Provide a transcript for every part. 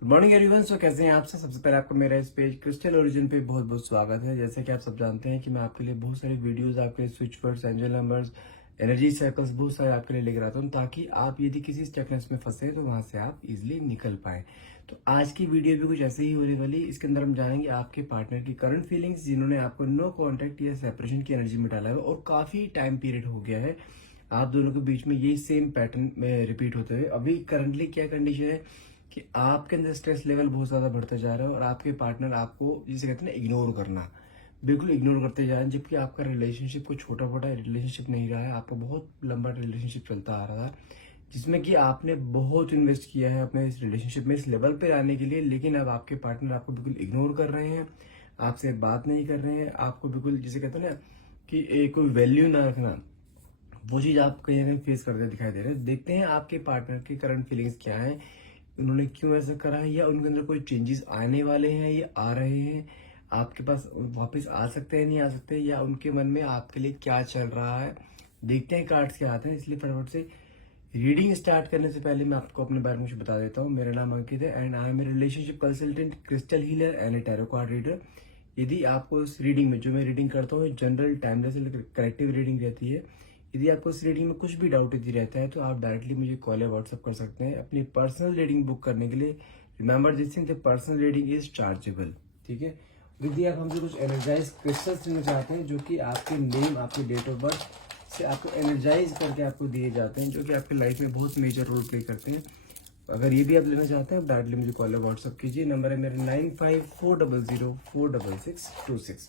Good morning everyone. सो कैसे हैं आप सब? सबसे पहले आपको मेरा इस पेज क्रिस्टल ओरिजिन पे बहुत बहुत स्वागत है। जैसे कि आप सब जानते हैं कि मैं आपके लिए बहुत सारे वीडियोस, आपके switch words, angel numbers, energy circles बहुत सारे आपके लिए लेकर आता हूँ, ताकि आप यदि किसी स्टेकनेस में फंसे तो वहां से आप इजिली निकल पाए। तो आज की वीडियो भी कुछ ऐसे ही होने वाली। इसके अंदर हम जानेंगे आपके पार्टनर की करंट फीलिंग्स, जिन्होंने आपको नो कॉन्टेक्ट या सेपरेशन की एनर्जी में डाला है और काफी टाइम पीरियड हो गया है आप दोनों के बीच में ये सेम पैटर्न में रिपीट होते हुए। अभी करंटली क्या कंडीशन है कि आपके अंदर स्ट्रेस लेवल बहुत ज्यादा बढ़ता जा रहा है और आपके पार्टनर आपको, जिसे कहते हैं ना, इग्नोर करना, बिल्कुल इग्नोर करते जा रहे हैं। जबकि आपका रिलेशनशिप कोई छोटा मोटा रिलेशनशिप नहीं रहा है, आपका बहुत लंबा रिलेशनशिप चलता आ रहा है, जिसमें कि आपने बहुत इन्वेस्ट किया है अपने इस रिलेशनशिप में इस लेवल पे आने के लिए। लेकिन अब आपके पार्टनर आपको बिल्कुल इग्नोर कर रहे हैं, आपसे बात नहीं कर रहे हैं, आपको बिल्कुल, जिसे कहते हैं ना कि कोई वैल्यू ना रखना, वो चीज आप कहीं ना कहीं फेस करते दिखाई दे रहे हैं। देखते हैं आपके पार्टनर की करंट फीलिंग्स क्या है, उन्होंने क्यों ऐसा करा है, या उनके अंदर कोई चेंजेस आने वाले हैं या आ रहे हैं, आपके पास वापस आ सकते हैं नहीं आ सकते, या उनके मन में आपके लिए क्या चल रहा है। देखते हैं कार्ड्स क्या आते हैं। इसलिए फटाफट से रीडिंग स्टार्ट करने से पहले मैं आपको अपने बारे में कुछ बता देता हूँ। मेरा नाम अंकित है and I am a relationship consultant, crystal healer and a tarot card reader. यदि आपको इस रीडिंग में, जो मैं रीडिंग करता हूँ, जनरल टाइमलेस कलेक्टिव रीडिंग रहती है, यदि आपको इस रीडिंग में कुछ भी डाउट यदि रहता है तो आप डायरेक्टली मुझे कॉल या व्हाट्सअप कर सकते हैं अपनी पर्सनल रीडिंग बुक करने के लिए। Remember this thing, the personal reading is chargeable, ठीक है। यदि आप हमसे कुछ एनर्जाइज क्रिस्टल्स लेना चाहते हैं, जो कि आपके नेम, आपके डेट ऑफ बर्थ से आपको एनर्जाइज करके आपको दिए जाते हैं, जो कि आपके लाइफ में बहुत मेजर रोल प्ले करते हैं। अगर ये भी आप लेना चाहते हैं, आप डायरेक्टली मुझे कॉल या व्हाट्सअप कीजिए। नंबर है मेरा 9540046626।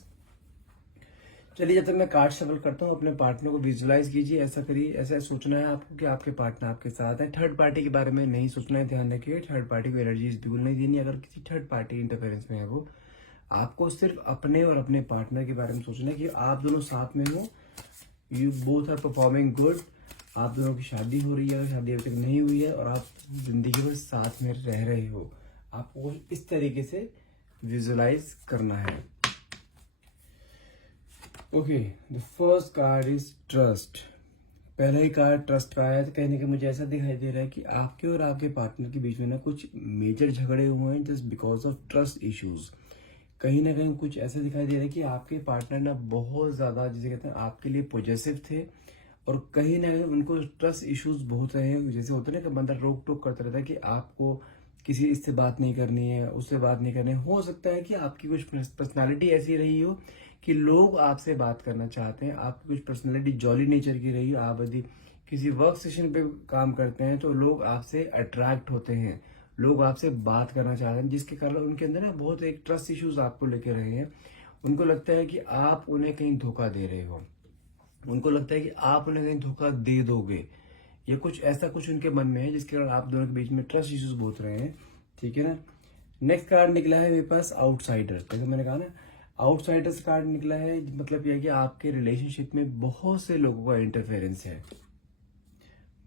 चलिए, जब तक मैं कार्ड शफल करता हूँ, अपने पार्टनर को विजुलाइज कीजिए। ऐसा करिए, ऐसा सोचना है आपको कि आपके पार्टनर आपके साथ है। थर्ड पार्टी के बारे में नहीं सोचना है, ध्यान रखिए। थर्ड पार्टी को एनर्जीज बिल्कुल नहीं देनी। अगर किसी थर्ड पार्टी इंटरफेरेंस में है वो, आपको सिर्फ अपने और अपने पार्टनर के बारे में सोचना है कि आप दोनों साथ में हो, you both are performing good, आप दोनों की शादी हो रही है, शादी अभी तक नहीं हुई है और आप जिंदगी भर साथ में रह रहे हो। आपको इस तरीके से विजुलाइज करना है। Okay, the first card is trust. पहला ही कार्ड ट्रस्ट का आया, तो कहने के मुझे ऐसा दिखाई दे रहा है कि आपके और आपके पार्टनर के बीच में ना कुछ मेजर झगड़े हुए हैं just because of trust issues. कहीं ना कहीं कुछ ऐसा दिखाई दे रहा है कि आपके पार्टनर ना बहुत ज्यादा, जिसे कहते हैं, आपके लिए पॉजिटिव थे और कहीं ना कहीं उनको ट्रस्ट इश्यूज बहुत रहे हैं। जैसे होता है ना कि बंदा रोक टोक करता रहता है कि आपको किसी इससे बात नहीं करनी है, उससे बात नहीं करनी है। हो सकता है कि आपकी कुछ पर्सनालिटी ऐसी रही हो कि लोग आपसे बात करना चाहते हैं, आपकी कुछ पर्सनालिटी जॉली नेचर की रही हो। आप यदि किसी वर्क सेशन पे काम करते हैं तो लोग आपसे अट्रैक्ट होते हैं, लोग आपसे बात करना चाहते हैं, जिसके कारण उनके अंदर ना बहुत एक ट्रस्ट इश्यूज आपको लेके रहे हैं। उनको लगता है कि आप उन्हें कहीं धोखा दे रहे हो, उनको लगता है कि आप उन्हें कहीं धोखा दे दोगे, या कुछ ऐसा कुछ उनके मन में है, जिसके कारण आप दोनों के बीच में ट्रस्ट इश्यूज बहुत रहे हैं, ठीक है ना। नेक्स्ट कार्ड निकला है मेरे पास आउटसाइडर। जैसे मैंने कहा ना, आउटसाइडर्स कार्ड निकला है, मतलब यह कि आपके रिलेशनशिप में बहुत से लोगों का इंटरफेरेंस है।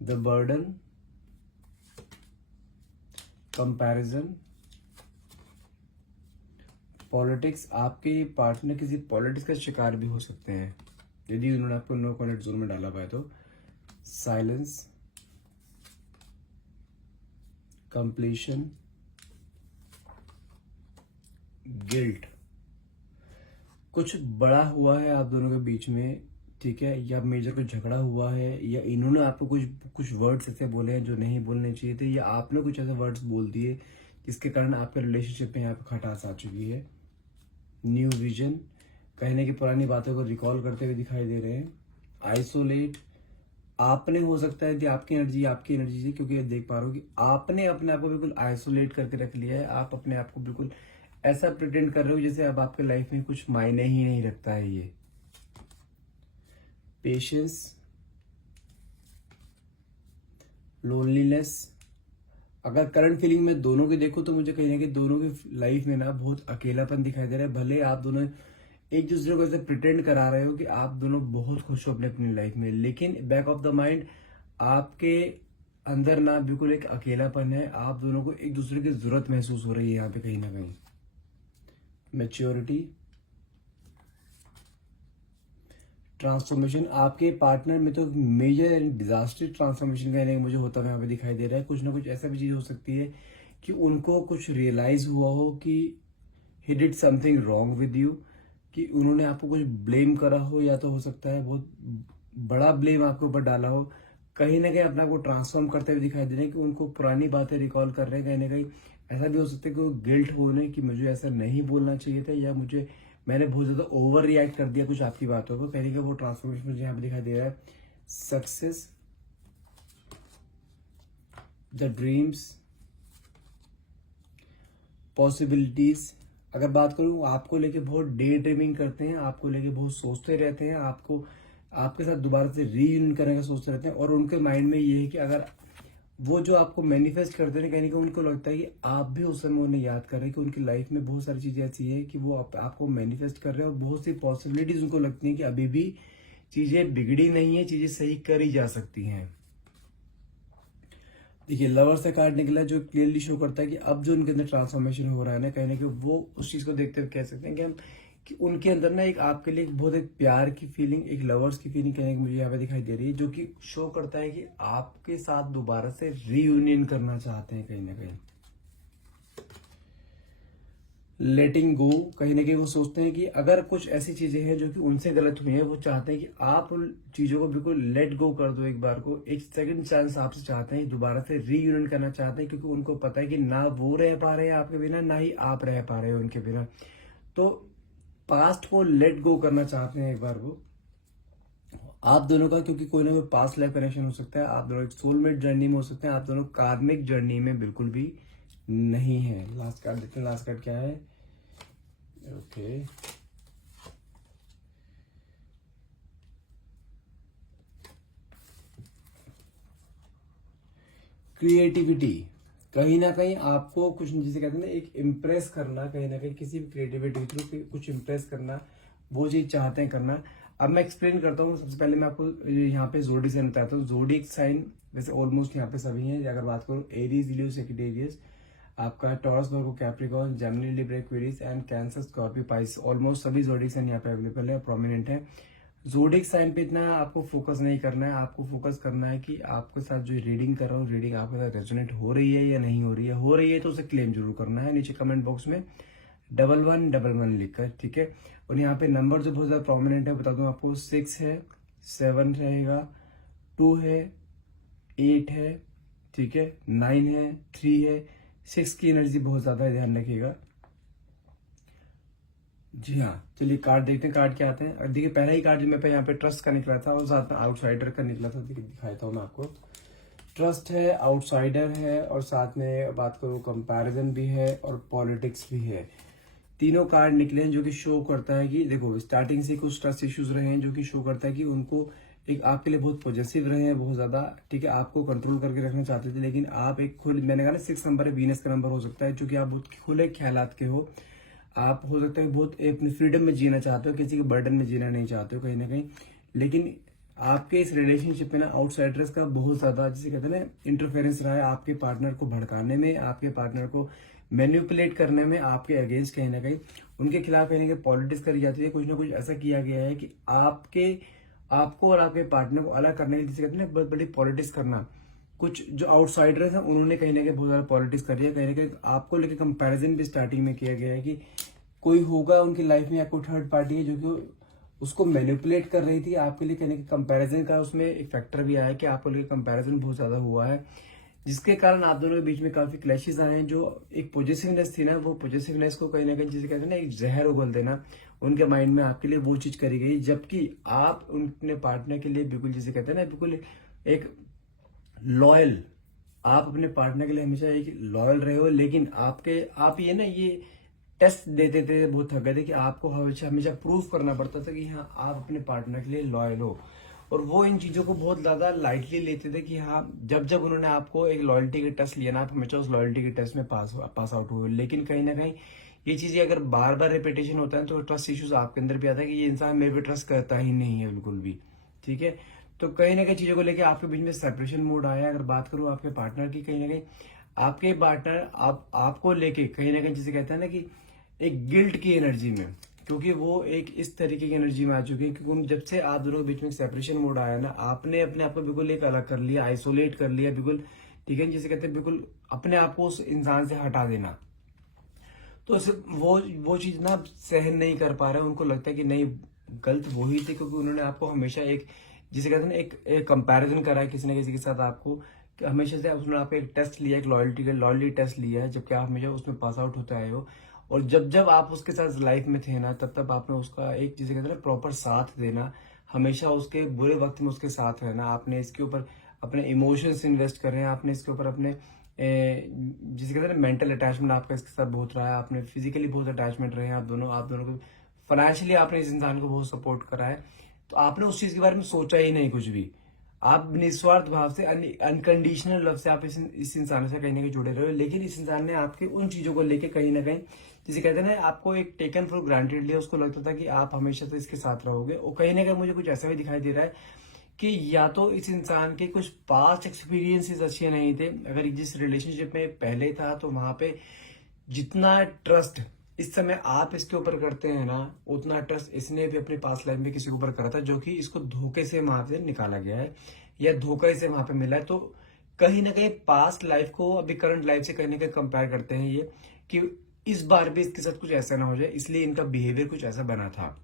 The burden, comparison, politics. आपके पार्टनर किसी पॉलिटिक्स का शिकार भी हो सकते हैं यदि उन्होंने आपको नो कॉन्टेक्ट जोन में डाला पाए तो। Silence, completion, guilt. कुछ बड़ा हुआ है आप दोनों के बीच में, ठीक है, या मेजर कुछ झगड़ा हुआ है, या इन्होंने आपको कुछ कुछ वर्ड्स ऐसे बोले हैं जो नहीं बोलने चाहिए थे, या आपने कुछ ऐसे वर्ड्स बोल दिए जिसके कारण आपके रिलेशनशिप में यहाँ पे खटास आ चुकी है। न्यू विजन, कहने की पुरानी बातों को रिकॉल करते हुए दिखाई दे रहे हैं। आइसोलेट, आपने, हो सकता है कि आपकी एनर्जी से, क्योंकि देख पा रहा हूँ कि आपने अपने आप को बिल्कुल आइसोलेट करके रख लिया है। आप अपने आप को बिल्कुल ऐसा प्रिटेंड कर रहे हो जैसे अब आपके लाइफ में कुछ मायने ही नहीं रखता है ये। Patience, loneliness. अगर करंट फीलिंग में दोनों के देखो तो मुझे कहीं ना कहीं दोनों की लाइफ में ना बहुत अकेलापन दिखाई दे रहा है। भले आप दोनों एक दूसरे को ऐसे प्रिटेंड करा रहे हो कि आप दोनों बहुत खुश हो अपने अपनी लाइफ में, लेकिन बैक ऑफ द माइंड आपके अंदर ना बिल्कुल एक अकेलापन है। आप दोनों को एक दूसरे की जरूरत महसूस हो रही है यहाँ पे कहीं ना कहीं। Maturity, transformation. आपके पार्टनर में तो मेजर एंड डिजास्टर ट्रांसफॉर्मेशन कहने का मुझे होता हुआ यहाँ पे दिखाई दे रहा है। कुछ ना कुछ ऐसा भी चीज हो सकती है कि उनको कुछ रियलाइज हुआ हो कि he did something wrong with you, कि उन्होंने आपको कुछ ब्लेम करा हो, या तो हो सकता है बहुत बड़ा ब्लेम आपके ऊपर डाला हो। कहीं ना कहीं अपना को ट्रांसफॉर्म करते हुए दिखाई दे रहे हैं कि उनको पुरानी बातें रिकॉल कर रहे हैं। कहीं ना कहीं ऐसा भी हो सकता है कि वो गिल्ट हो रहे कि मुझे ऐसा नहीं बोलना चाहिए था, या मैंने बहुत ज्यादा ओवर रिएक्ट कर दिया कुछ आपकी बातों को। कहीं ना कहीं वो ट्रांसफॉर्मेशन मुझे यहाँ पे दिखाई दे रहा है। Success, the dreams, possibilities. अगर बात करूं, आपको लेके बहुत डे ड्रीमिंग करते हैं, आपको लेके बहुत सोचते रहते हैं, आपको आपके साथ दोबारा से रीयूनियन करने का सोचते रहते हैं। और उनके माइंड में ये है कि अगर वो जो आपको मैनिफेस्ट करते हैं, कहीं ना कहीं उनको लगता है कि आप भी उस समय उन्हें याद कर रहे हैं, कि उनकी लाइफ में बहुत सारी चीजें ऐसी है कि वो आपको मैनिफेस्ट कर रहे हैं, और बहुत सी पॉसिबिलिटीज उनको लगती है कि अभी भी चीजें बिगड़ी नहीं है, चीजें सही करी जा सकती हैं। देखिए, लवर से कार्ड निकला जो क्लियरली शो करता है कि अब जो उनके अंदर ट्रांसफॉर्मेशन हो रहा है ना, कहीं ना कहीं वो उस चीज को देखते हुए कह सकते हैं कि उनके अंदर ना एक आपके लिए बहुत एक प्यार की फीलिंग, एक लवर्स की फीलिंग कहने की मुझे यहाँ पे दिखाई दे रही है, जो कि शो करता है कि आपके साथ दोबारा से रीयूनियन करना चाहते हैं कहीं ना कहीं। लेटिंग गो, कहीं ना कहीं वो सोचते हैं कि अगर कुछ ऐसी चीजें हैं जो कि उनसे गलत हुई हैं, वो चाहते हैं कि आप उन चीजों को बिल्कुल लेट गो कर दो, एक बार को एक सेकंड चांस आपसे चाहते हैं, दोबारा से रीयूनियन करना चाहते हैं, क्योंकि उनको पता है कि ना वो रह पा रहे हैं आपके बिना, ना ही आप रह पा रहे हो उनके बिना। तो पास्ट को लेट गो करना चाहते हैं एक बार को आप दोनों का, क्योंकि कोई ना कोई पास्ट लाइफ कनेक्शन हो सकता है, आप दोनों एक सोलमेट जर्नी में हो सकते हैं, आप दोनों कार्मिक जर्नी में बिल्कुल भी नहीं है। लास्ट कार्ड देखते हैं, लास्ट कार्ड क्या है। ओके, क्रिएटिविटी, कहीं ना कहीं आपको कुछ जिसे कहते हैं ना एक इम्प्रेस करना, कहीं ना कहीं किसी भी क्रिएटिविटी के थ्रू कुछ इम्प्रेस करना, वो चीज चाहते हैं करना। अब मैं एक्सप्लेन करता हूँ। सबसे पहले मैं आपको यहाँ पे जोडिक साइन बताता हूँ। जोडिक साइन वैसे ऑलमोस्ट यहाँ पे सभी हैं। अगर बात करूँ, एरीज, लियो, सेजिटेरियस, आपका taurus, Virgo, Capricorn, Gemini, Libra, Aquarius and cancer, Scorpio, price, almost सभी जोडिक साइन यहाँ पे अवेलेबल है, प्रोमिनेंट है। जोडिक साइन पे इतना आपको फोकस नहीं करना है, आपको फोकस करना है कि आपके साथ जो रीडिंग कर रहा हूँ, रीडिंग आपके साथ रेजोनेट हो रही है या नहीं हो रही है। हो रही है तो उसे क्लेम जरूर करना है, नीचे कमेंट बॉक्स में 1111 लिखकर, ठीक है। और यहाँ पे नंबर जो बहुत ज्यादा प्रोमिनेंट है, बता दूं आपको, 6 है, 7 रहेगा, 2 है, 8 है, ठीक है, 9 है, 3 है। 6 की एनर्जी बहुत ज्यादा है, ध्यान रखिएगा। जी हाँ, चलिए कार्ड देखते हैं, कार्ड क्या आते हैं। देखिए, पहला ही कार्ड जो मैं यहाँ पे ट्रस्ट का निकला था, और साथ में आउटसाइडर का निकला था। देखिए, दिखाता हूँ मैं आपको। ट्रस्ट है, आउटसाइडर है, और साथ में बात करूँ कंपैरिजन भी है, और पॉलिटिक्स भी है। तीनों कार्ड निकले हैं जो कि शो करता है कि देखो, स्टार्टिंग से कुछ ट्रस्ट इश्यूज रहे हैं, जो कि शो करता है कि उनको एक आपके लिए बहुत पॉजिटिव रहे हैं, बहुत ज्यादा, ठीक है। आपको कंट्रोल करके रखना चाहते थे, लेकिन आप एक खुद, मैंने कहा ना 6 नंबर है, वीनस का नंबर हो सकता है, क्योंकि आप बहुत खुले ख्यालात के हो। आप हो सकता है बहुत अपनी फ्रीडम में जीना चाहते हो, किसी के बर्डन में जीना नहीं चाहते हो कहीं ना कहीं। लेकिन आपके इस रिलेशनशिप में ना आउटसाइडर्स का बहुत ज्यादा, जिसे कहते हैं ना, इंटरफेरेंस रहा है आपके पार्टनर को भड़काने में, आपके पार्टनर को मैन्युपुलेट करने में, आपके अगेंस्ट कहीं ना कहीं उनके खिलाफ कहीं ना कहीं पॉलिटिक्स करी जाती है। कुछ ना कुछ ऐसा किया गया है कि आपको और आपके पार्टनर को अलग करने के लिए, जिसे कहते हैं ना, बहुत बड़ी पॉलिटिक्स करना। कुछ जो आउटसाइडर्स हैं उन्होंने कहीं ना कहीं बहुत ज्यादा पॉलिटिक्स करी है, कहीं ना कहीं आपको लेकर कंपैरिजन भी स्टार्टिंग में किया गया है कि कोई होगा उनकी लाइफ में या कोई थर्ड पार्टी है जो कि उसको मैनिपुलेट कर रही थी आपके लिए, कहने के कंपैरिजन का उसमें एक फैक्टर भी आया कि आपको लेकर कंपैरिजन बहुत ज्यादा हुआ है, जिसके कारण आप दोनों के बीच में काफी क्लैशेस आए हैं। जो एक पॉजिटिवनेस थी ना, वो पॉजिटिवनेस को कहीं ना कहीं, जिसे कहते हैं ना, एक जहर उगल देना उनके माइंड में आपके लिए, वो चीज करी गई। जबकि आप अपने पार्टनर के लिए बिल्कुल, जिसे कहते हैं ना, बिल्कुल एक लॉयल, आप अपने पार्टनर के लिए हमेशा एक लॉयल रहे हो। लेकिन आप ये टेस्ट देते थे, बहुत थक गए थे कि आपको हमेशा हमेशा प्रूफ करना पड़ता था कि हाँ, आप अपने पार्टनर के लिए लॉयल हो। और वो इन चीजों को बहुत ज्यादा लाइटली लेते थे कि हाँ, जब जब उन्होंने आपको एक लॉयल्टी के टेस्ट लिया ना, आप हमेशा उस लॉयल्टी के टेस्ट में पास आउट हुए। लेकिन कहीं ना कहीं ये चीजें अगर बार बार रिपीटेशन होता है तो ट्रस्ट इश्यूज आपके अंदर भी आता है कि ये इंसान मेरे पे ट्रस्ट करता ही नहीं है बिल्कुल भी, ठीक है। तो कहीं ना कहीं चीजों को लेकर आपके बीच में सेपरेशन मोड आया है। अगर बात करूं आपके पार्टनर की, कहीं ना कहीं आपके पार्टनर आपको लेके कहीं ना कहीं, जिसे कहते हैं ना, कि एक गिल्ट की एनर्जी में, क्योंकि वो एक इस तरीके की एनर्जी में आ चुकी है, क्योंकि जब से आप दोनों के बीच में सेपरेशन मोड आया ना, आपने अपने आप को बिल्कुल एक अलग कर लिया, आइसोलेट कर लिया बिल्कुल, ठीक है, जिसे कहते हैं बिल्कुल अपने आप को उस इंसान से हटा देना। तो वो चीज ना सहन नहीं कर पा रहे, उनको लगता है कि नहीं, गलत वही थे, क्योंकि उन्होंने आपको हमेशा एक, जिसे कहते हैं ना, एक कंपैरिजन करा है किसी न किसी के साथ आपको, कि हमेशा से उसने आपको एक टेस्ट लिया, एक लॉयल्टी टेस्ट लिया है, जबकि आप हमेशा उसमें पास आउट होते आए हो। और जब जब आप उसके साथ लाइफ में थे ना, तब तब आपने उसका एक, जिसे कहते हैं ना, प्रॉपर साथ देना, हमेशा उसके बुरे वक्त में उसके साथ रहना। आपने इसके ऊपर अपने इमोशंस इन्वेस्ट कर रहे हैं, आपने इसके ऊपर अपने जिसे कहते हैं ना, मेंटल अटैचमेंट आपका इसके साथ बहुत रहा है, आपने फिजिकली बहुत अटैचमेंट रहे हैं आप दोनों को, फाइनेंशियली आपने इस इंसान को बहुत सपोर्ट करा है। तो आपने उस चीज के बारे में सोचा ही नहीं कुछ भी। आप निस्वार्थ भाव से, अनकंडीशनल लव से आप इस इंसान से कहीं ना कहीं जुड़े रहे हो, लेकिन इस इंसान ने आपके उन चीजों को लेके कहीं ना कहीं, जिसे कहते हैं ना, आपको एक टेकन फॉर ग्रांटेड लिया। उसको लगता था कि आप हमेशा से इसके साथ रहोगे, और कहीं ना कहीं मुझे कुछ ऐसा भी दिखाई दे रहा है कि या तो इस इंसान के कुछ पास्ट एक्सपीरियंसेस अच्छे नहीं थे। अगर जिस रिलेशनशिप में पहले था, तो वहां पे जितना ट्रस्ट इस समय आप इसके ऊपर करते हैं ना, उतना ट्रस्ट इसने भी अपने पास्ट लाइफ में किसी के ऊपर करा था, जो कि इसको धोखे से वहां से निकाला गया है, या धोखे से वहां पे मिला है। तो कहीं ना कहीं पास्ट लाइफ को अभी करंट लाइफ से कहीं ना कहीं कंपेयर करते हैं ये, कि इस बार भी इसके साथ कुछ ऐसा ना हो जाए, इसलिए इनका बिहेवियर कुछ ऐसा बना था।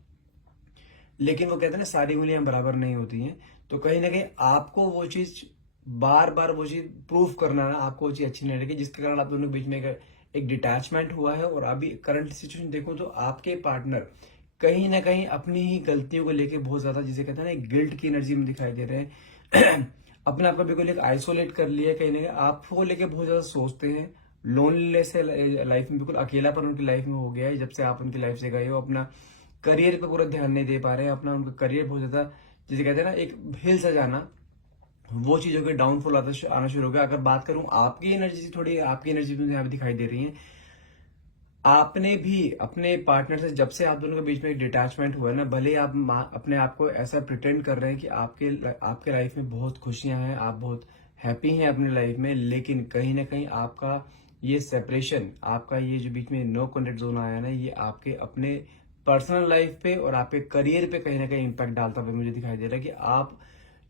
लेकिन वो कहते हैं ना, सारी उंगलियां बराबर नहीं होती हैं। तो कहीं ना कहीं आपको वो चीज बार बार वो चीज प्रूफ करना ना, आपको वो चीज अच्छी नहीं लगी, जिसके कारण आप दोनों के बीच में एक डिटैचमेंट हुआ है। और अभी करंट सिचुएशन देखो तो आपके पार्टनर कहीं ना कहीं अपनी ही गलतियों को लेके बहुत ज्यादा, जिसे कहते हैं ना, गिल्ट की एनर्जी में दिखाई दे रहे हैं। अपने आप को बिल्कुल एक आइसोलेट कर लिया, कहीं ना कहीं आपको लेके बहुत ज्यादा सोचते हैं। लोनलीनेस है लाइफ में, बिल्कुल अकेलापन उनकी लाइफ में हो गया है जब से आप उनकी लाइफ से गए हो। अपना करियर पे पूरा ध्यान नहीं दे पा रहे हैं, अपना उनका करियर बहुत ज्यादा, जिसे कहते हैं ना, एक हिल सा जाना, वो चीजों के डाउनफॉल आना शुरू हो गया। अगर बात करूं आपकी एनर्जी, थोड़ी आपकी एनर्जी मुझे यहाँ पे दिखाई दे रही है। आपने भी अपने पार्टनर से, जब से आप दोनों के बीच में एक डिटैचमेंट हुआ है ना, भले ही आप अपने आप को ऐसा प्रिटेंड कर रहे हैं कि आपके लाइफ में बहुत खुशियां हैं, आप बहुत हैप्पी हैं अपनी लाइफ में, लेकिन कहीं ना कहीं आपका ये सेपरेशन, आपका ये जो बीच में नो कॉन्टेक्ट जोन आया ना, ये आपके अपने पर्सनल लाइफ पे और आपके करियर पे कहीं ना कहीं इम्पैक्ट डालता हुआ मुझे दिखाई दे रहा है। कि आप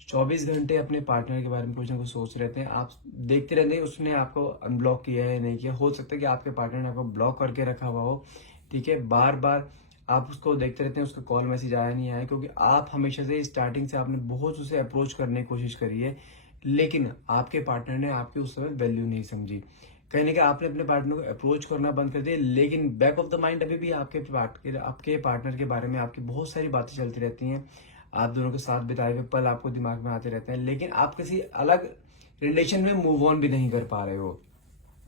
24 घंटे अपने पार्टनर के बारे में कुछ ना कुछ सोच रहते हैं, आप देखते रहते हैं उसने आपको अनब्लॉक किया है नहीं किया। हो सकता है कि आपके पार्टनर ने आपको ब्लॉक करके रखा हुआ हो, ठीक है। बार बार आप उसको देखते रहते हैं, उसका कॉल मैसेज आया नहीं आया, क्योंकि आप हमेशा से स्टार्टिंग से आपने बहुत उसे अप्रोच करने की कोशिश करी है, लेकिन आपके पार्टनर ने आपकी उस समय वैल्यू नहीं समझी। कहीं ना कहीं आपने अपने पार्टनर को अप्रोच करना बंद कर दिया, लेकिन बैक ऑफ द माइंड अभी भी आपके पार्टनर के बारे में आपकी बहुत सारी बातें चलती रहती हैं। आप दोनों के साथ बिताए हुए पल आपको दिमाग में आते रहते हैं, लेकिन आप किसी अलग रिलेशन में मूव ऑन भी नहीं कर पा रहे हो।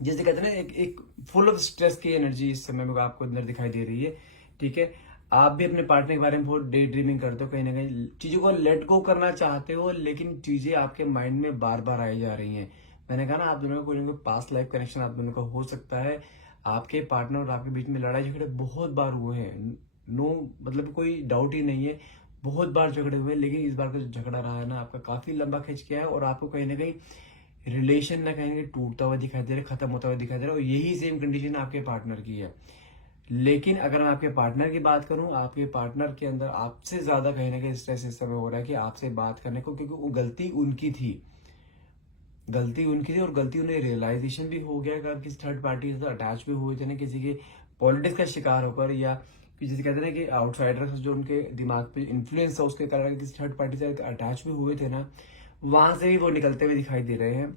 जैसे कहते हैं ना, एक फुल ऑफ स्ट्रेस की एनर्जी इस समय में आपको अंदर दिखाई दे रही है, ठीक है। आप भी अपने पार्टनर के बारे में बहुत डे ड्रीमिंग करते हो, कहीं ना कहीं चीजों को लेट गो करना चाहते हो, लेकिन चीजें आपके माइंड में बार बार आई जा रही हैं। मैंने कहा ना, आप दोनों का कोई ना कोई पास्ट लाइफ कनेक्शन आप दोनों का हो सकता है। आपके पार्टनर और आपके बीच में लड़ाई झगड़े बहुत बार हुए हैं, नो मतलब कोई डाउट ही नहीं है, बहुत बार झगड़े हुए हैं। लेकिन इस बार का जो झगड़ा रहा है ना, आपका काफी लंबा खिंच गया है, और आपको कहीं ना कहीं रिलेशन ना कहीं ना कहीं टूटता हुआ दिखाई दे रहा है, खत्म होता हुआ दिखाई दे रहा है। और यही सेम कंडीशन आपके पार्टनर की है। लेकिन अगर मैं आपके पार्टनर की बात करूं, आपके पार्टनर के अंदर आपसे ज्यादा कहीं ना कहीं स्ट्रेस इस समय हो रहा है कि आपसे बात करने को, क्योंकि वो गलती उनकी थी, और गलती उन्हें रियलाइजेशन भी हो गया। अगर किसी थर्ड पार्टी से अटैच भी हुए थे ना, किसी के पॉलिटिक्स का शिकार होकर, या जिसे कहते हैं ना कि आउटसाइडर जो उनके दिमाग पे इन्फ्लुएंस था, उसके कारण किसी थर्ड पार्टी से अटैच भी हुए थे ना, वहां से भी वो निकलते हुए दिखाई दे रहे हैं।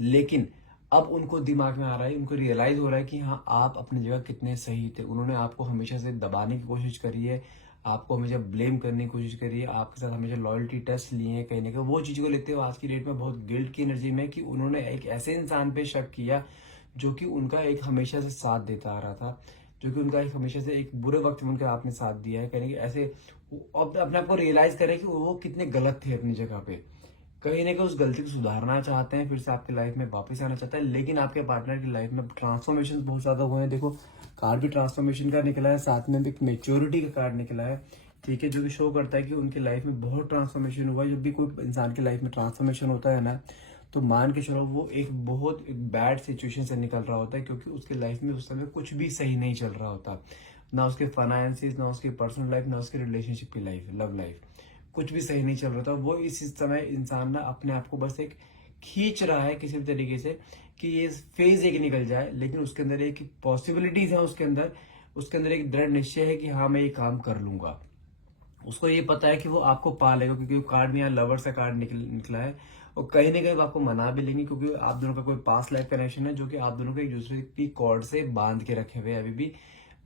लेकिन अब उनको दिमाग में आ रहा है, उनको रियलाइज हो रहा है कि हाँ, आप अपनी जगह कितने सही थे। उन्होंने आपको हमेशा से दबाने की कोशिश करी है, आपको हमेशा ब्लेम करने की कोशिश करी है, आपके साथ हमेशा लॉयल्टी टेस्ट लिए हैं। कहीं ना कहीं वो चीज को लेते हुए आज की डेट में बहुत गिल्ट की एनर्जी में, कि उन्होंने एक ऐसे इंसान पे शक किया जो कि उनका एक हमेशा से साथ देता आ रहा था, जो कि उनका एक हमेशा से एक बुरे वक्त में उनका आपने साथ दिया है। कहीं ऐसे अब अपने आप को रियलाइज करें कि वो कितने गलत थे अपनी जगह पे, कहीं ना कहीं उस गलती को सुधारना चाहते हैं, फिर से आपकी लाइफ में वापस आना चाहता है। लेकिन आपके पार्टनर की लाइफ में ट्रांसफॉर्मेशन बहुत ज्यादा हुए हैं। देखो, कार्ड भी ट्रांसफॉर्मेशन का निकला है, साथ में भी एक मेच्योरिटी का कार्ड निकला है, ठीक है, जो कि शो करता है कि उनकी लाइफ में बहुत ट्रांसफॉर्मेशन हुआ है। जब भी कोई इंसान की लाइफ में ट्रांसफॉर्मेशन होता है ना, तो मान के चलो वो एक बैड सिचुएशन से निकल रहा होता है, क्योंकि उसके लाइफ में उस समय कुछ भी सही नहीं चल रहा होता, ना उसके फाइनेंसिस, ना उसकी पर्सनल लाइफ, ना उसकी रिलेशनशिप की लाइफ, लव लाइफ, कुछ भी सही नहीं चल रहा था। वो इस समय इंसान ना अपने आप को बस एक खींच रहा है किसी भी तरीके से, कि ये फेज एक निकल जाए, लेकिन उसके अंदर एक पॉसिबिलिटीज है, उसके अंदर एक दृढ़ निश्चय है कि हाँ मैं ये काम कर लूंगा। उसको ये पता है कि वो आपको पा लेगा, क्योंकि वो कार्ड में यहाँ लवर्स का कार्ड निकला है। और कहीं ना कहीं वो आपको मना भी लेंगे, क्योंकि आप दोनों का कोई पास्ट लाइफ कनेक्शन है जो कि आप दोनों को एक दूसरे की कॉर्ड से बांध के रखे हुए हैं अभी भी।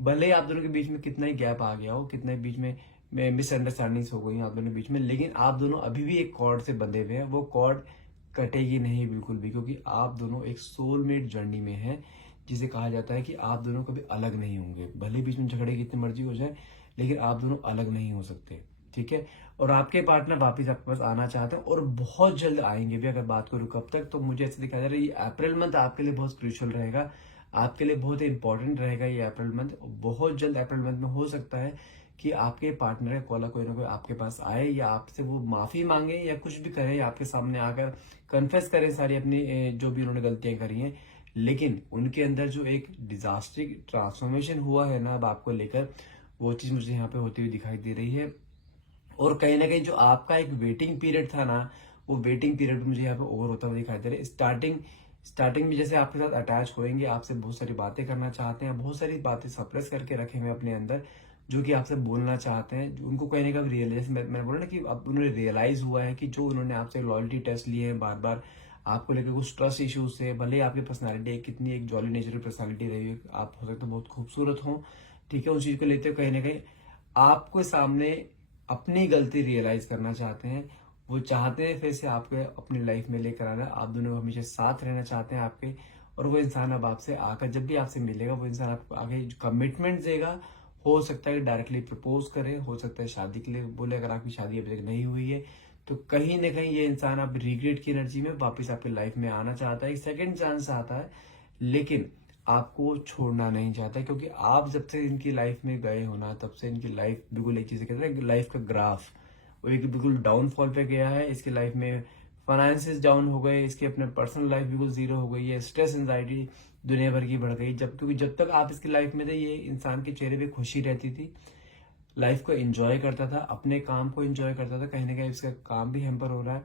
भले ही आप दोनों के बीच में कितना ही गैप आ गया हो, कितना ही बीच में मिसअंडरस्टैंडिंग्स हो गई आप दोनों के बीच में, लेकिन आप दोनों अभी भी एक कॉर्ड से बंधे हुए हैं। वो कॉर्ड कटेगी नहीं बिल्कुल भी, क्योंकि आप दोनों एक सोलमेट जर्नी में हैं, जिसे कहा जाता है कि आप दोनों कभी अलग नहीं होंगे। भले बीच में झगड़े कितनी मर्जी हो जाए, लेकिन आप दोनों अलग नहीं हो सकते, ठीक है। और आपके पार्टनर वापस आपके पास आना चाहते हैं और बहुत जल्द आएंगे भी। अगर बात करूं कब तक, तो मुझे ऐसे दिखाई दे रहा है ये अप्रैल मंथ आपके लिए बहुत क्रूशियल रहेगा, आपके लिए बहुत इंपॉर्टेंट रहेगा ये अप्रैल मंथ। बहुत जल्द अप्रैल मंथ में हो सकता है कि आपके पार्टनर का कॉल कोई ना कोई आपके पास आए, या आपसे वो माफी मांगे, या कुछ भी करे, आपके सामने आकर कन्फेस करें सारी अपनी जो भी उन्होंने गलतियां करी हैं। लेकिन उनके अंदर जो एक डिजास्टरिक ट्रांसफॉर्मेशन हुआ है ना अब आपको लेकर, वो चीज मुझे यहाँ पे होती हुई दिखाई दे रही है। और कहीं ना कहीं जो आपका एक वेटिंग पीरियड था ना, वो वेटिंग पीरियड मुझे यहाँ पे ओवर होता हुआ दिखाई दे रहा है। स्टार्टिंग में जैसे आपके साथ अटैच होंगे, आपसे बहुत सारी बातें करना चाहते हैं, बहुत सारी बातें सप्रेस करके रखे हुए अपने अंदर, जो कि आपसे बोलना चाहते हैं, उनको कहीं ना कहीं रियलाइज, मैंने बोला ना कि अब उन्हें रियलाइज हुआ है कि जो उन्होंने आपसे लॉयल्टी टेस्ट लिए हैं बार बार, आपको लेकर कुछ ट्रस्ट इश्यूज से, भले ही आपकी पर्सनालिटी कितनी एक जॉली नेचुरल पर्सनालिटी रही है, आप हो सकते बहुत खूबसूरत हो, ठीक है, उस चीज को लेते हुए कहीं ना कहीं आपके सामने अपनी गलती रियलाइज करना चाहते हैं। वो चाहते हैं फिर से आपको अपनी लाइफ में लेकर आना, आप दोनों हमेशा साथ रहना चाहते हैं आपके। और वो इंसान अब आपसे आकर जब भी आपसे मिलेगा, वो इंसान आपको आगे कमिटमेंट देगा। हो सकता है डायरेक्टली प्रपोज करे, हो सकता है शादी के लिए बोले, अगर आपकी शादी अभी तक नहीं हुई है तो कहीं ना कहीं ये इंसान अब रिग्रेट की एनर्जी में वापस आपकी लाइफ में आना चाहता है, एक सेकेंड चांस आता है, लेकिन आपको छोड़ना नहीं चाहता, क्योंकि आप जब से इनकी लाइफ में गए हो ना, तब से इनकी लाइफ बिल्कुल एक चीज कहते हैं लाइफ का ग्राफ, वो एक बिल्कुल डाउनफॉल पे गया है। इसकी लाइफ में फाइनेंसेस डाउन हो गए, इसकी अपने पर्सनल लाइफ बिल्कुल जीरो हो गई है, स्ट्रेस एंजाइटी दुनिया भर की बढ़ गई। क्योंकि जब तक आप इसकी लाइफ में थे, ये इंसान के चेहरे पे खुशी रहती थी, लाइफ को एंजॉय करता था, अपने काम को एंजॉय करता था। कहीं ना कहीं इसका काम भी हैम्पर हो रहा है,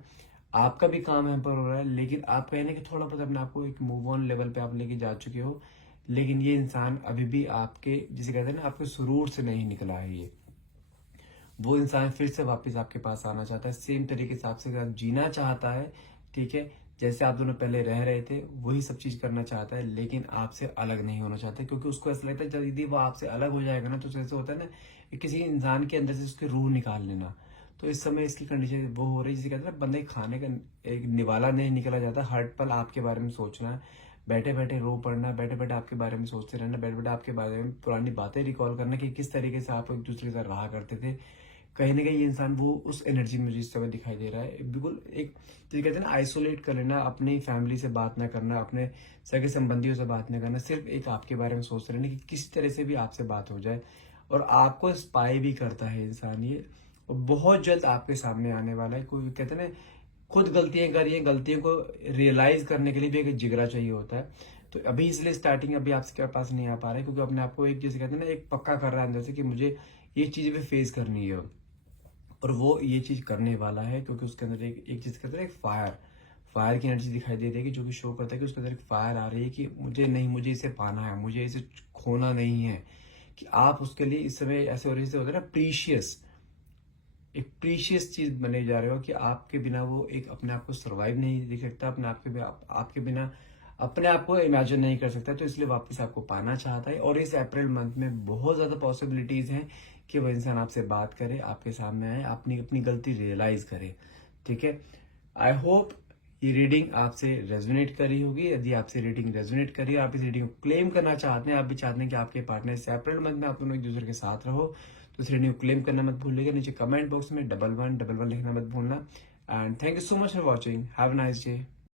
आपका भी काम हैम्पर हो रहा है, लेकिन आप कहीं ना कहीं थोड़ा बहुत अपने आपको एक मूव ऑन लेवल पे आप लेके जा चुके हो। लेकिन ये इंसान अभी भी आपके, जिसे कहते हैं ना, आपके सुरूर से नहीं निकला है। ये वो इंसान फिर से वापस आपके पास आना चाहता है, सेम तरीके से आपसे साथ जीना चाहता है, ठीक है, जैसे आप दोनों पहले रह रहे थे वही सब चीज करना चाहता है, लेकिन आपसे अलग नहीं होना चाहता, क्योंकि उसको ऐसा लगता है जब यदि वो आपसे अलग हो जाएगा ना, तो जैसे होता है ना किसी इंसान के अंदर से उसकी रूह निकाल लेना। तो इस समय इसकी कंडीशन वो हो रही है, जिसे कहते हैं बंदे खाने का एक निवाला नहीं निकला जाता, हर पल आपके बारे में सोचना है, बैठे बैठे रो पड़ना, बैठे बैठे आपके बारे में सोचते रहना, बैठे बैठे आपके बारे में पुरानी बातें रिकॉल करना कि किस तरीके से आप एक दूसरे के साथ रहा करते थे। कहीं ना कहीं ये इंसान वो उस एनर्जी में मुझे इस समय दिखाई दे रहा है, बिल्कुल एक तो कहते हैं ना आइसोलेट कर लेना, अपनी फैमिली से बात ना करना, अपने सगे संबंधियों से बात ना करना, सिर्फ एक आपके बारे में सोचते रहना कि किसी तरह से भी आपसे बात हो जाए। और आपको स्पाई भी करता है इंसान ये, और बहुत जल्द आपके सामने आने वाला है। कोई कहते हैं ना खुद गलतियां करिए, गलतियों को रियलाइज करने के लिए भी एक जिगरा चाहिए होता है। तो अभी इसलिए स्टार्टिंग अभी आपके पास नहीं आ पा रहा है, क्योंकि अपने आपको एक जैसे कहते हैं ना एक पक्का कर रहा है अंदर से कि मुझे ये चीज भी फेस करनी है, और वो ये चीज करने वाला है, क्योंकि उसके अंदर एक चीज कहते हैं एक फायर की एनर्जी दिखाई दे रही है, कि जो कि शो करता है कि उसके अंदर एक फायर आ रही है कि मुझे इसे पाना है, मुझे इसे खोना नहीं है। कि आप उसके लिए इस समय ऐसे हो रही होता है ना प्रीशियस चीज बने जा रहे हो, कि आपके बिना वो एक अपने आप को सर्वाइव नहीं दिख सकता, आपके बिना अपने आप को इमेजिन नहीं कर सकता। तो इसलिए वापस आपको पाना चाहता है, और इस अप्रैल मंथ में बहुत ज्यादा पॉसिबिलिटीज हैं कि वो इंसान आपसे बात करे, आपके सामने आए, अपनी गलती रियलाइज करे, ठीक है। आई होप ये रीडिंग आपसे रेजोनेट करी होगी। यदि आपसे रीडिंग रेजोनेट करी, आप इस रीडिंग को क्लेम करना चाहते हैं, आप भी चाहते हैं कि आपके पार्टनर से अप्रैल मंथ में आप दोनों एक दूसरे के साथ रहो, तो इस रीडिंग को क्लेम करना मत भूलिएगा। नीचे कमेंट बॉक्स में 1111 लिखना मत भूलना। And thank you so much for watching. Have a nice day.